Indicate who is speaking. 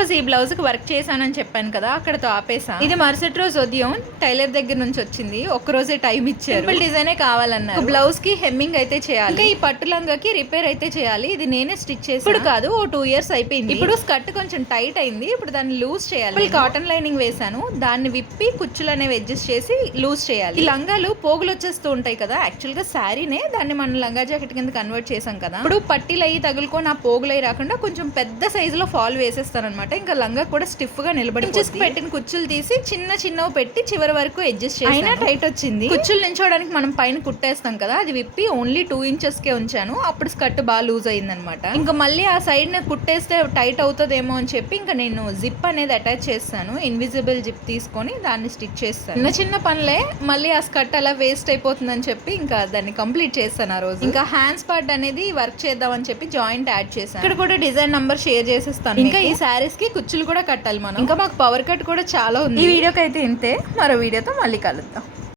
Speaker 1: రోజు ఈ బ్లౌజ్కి వర్క్ చేశానని చెప్పాను కదా అక్కడతో ఆపేసా. ఇది మరుసటి రోజు ఉదయం టైలర్ దగ్గర నుంచి వచ్చింది. ఒక్క రోజే టైం ఇచ్చారు. సింపుల్ డిజైనే కావాలన్నారు. బ్లౌజ్కి హెమ్మింగ్ అయితే చేయాలి. ఇంకా ఈ పట్టు లంగాకి రిపేర్ అయితే చేయాలి. ఇది నేనే స్టిచ్ చేసి. ఇప్పుడు కాదు ఓ టూ ఇయర్స్ అయిపోయింది. ఇప్పుడు స్కర్ట్ కొంచెం టైట్ అయింది. ఇప్పుడు దాన్ని లూజ్ చేయాలి. కాటన్ లైనింగ్ వేసాను దాన్ని విప్పి కుచ్చులు అనేవి అడ్జస్ట్ చేసి లూజ్ చేయాలి. ఈ లంగాలు పోగులు వచ్చేస్తూ ఉంటాయి కదా యాక్చువల్గా శారీనే దాన్ని మనం లంగా జాకెట్ కింద కన్వర్ట్ చేసాం కదా. ఇప్పుడు పట్టీలు అయ్యి తగులుకొని ఆ పోగులు అయ్యి రాకుండా కొంచెం పెద్ద సైజు లో ఫాల్ వేసేస్తాను అనమాట ఇంకా లంగా కూడా స్టిఫ్గా నిలబడి ఇంచెస్ పెట్టిన కుచ్చులు తీసి చిన్న చిన్నవి పెట్టి చివరి వరకు అడ్జస్ట్ చేసి అయినా టైట్ వచ్చింది. కుచ్చులు నించోడానికి మనం పైన కుట్టేస్తాం కదా అది విప్పి ఓన్లీ టూ ఇంచెస్ కే ఉంచాను. అప్పుడు స్కర్ట్ బాగా లూజ్ అయింది అనమాట ఇంకా మళ్ళీ ఆ సైడ్ కుట్టేస్తే టైట్ అవుతుందేమో అని చెప్పి ఇంకా నేను జిప్ అనేది అటాచ్ చేస్తాను. ఇన్విజిబుల్ జిప్ తీసుకొని దాన్ని స్టిచ్ చేస్తాను. చిన్న చిన్న పనులే మళ్ళీ ఆ స్కర్ట్ అలా వేస్ట్ అయిపోతుందని చెప్పి ఇంకా దాన్ని కంప్లీట్ చేస్తాను ఆ రోజు. ఇంకా హ్యాండ్స్ పార్ట్ అనేది వర్క్ చేద్దామని చెప్పి జాయింట్ యాడ్ చేశాను. ఇక్కడ కూడా డిజైన్ నంబర్ షేర్ చేసేస్తాను ఇంకా ఈ శారీస్ కి కుచ్చులు కూడా కట్టాలి మనం. ఇంకా మాకు పవర్ కట్ కూడా చాలా ఉంది. ఈ వీడియోకి అయితే ఇంతే. మరో వీడియోతో మళ్ళీ కలుద్దాం.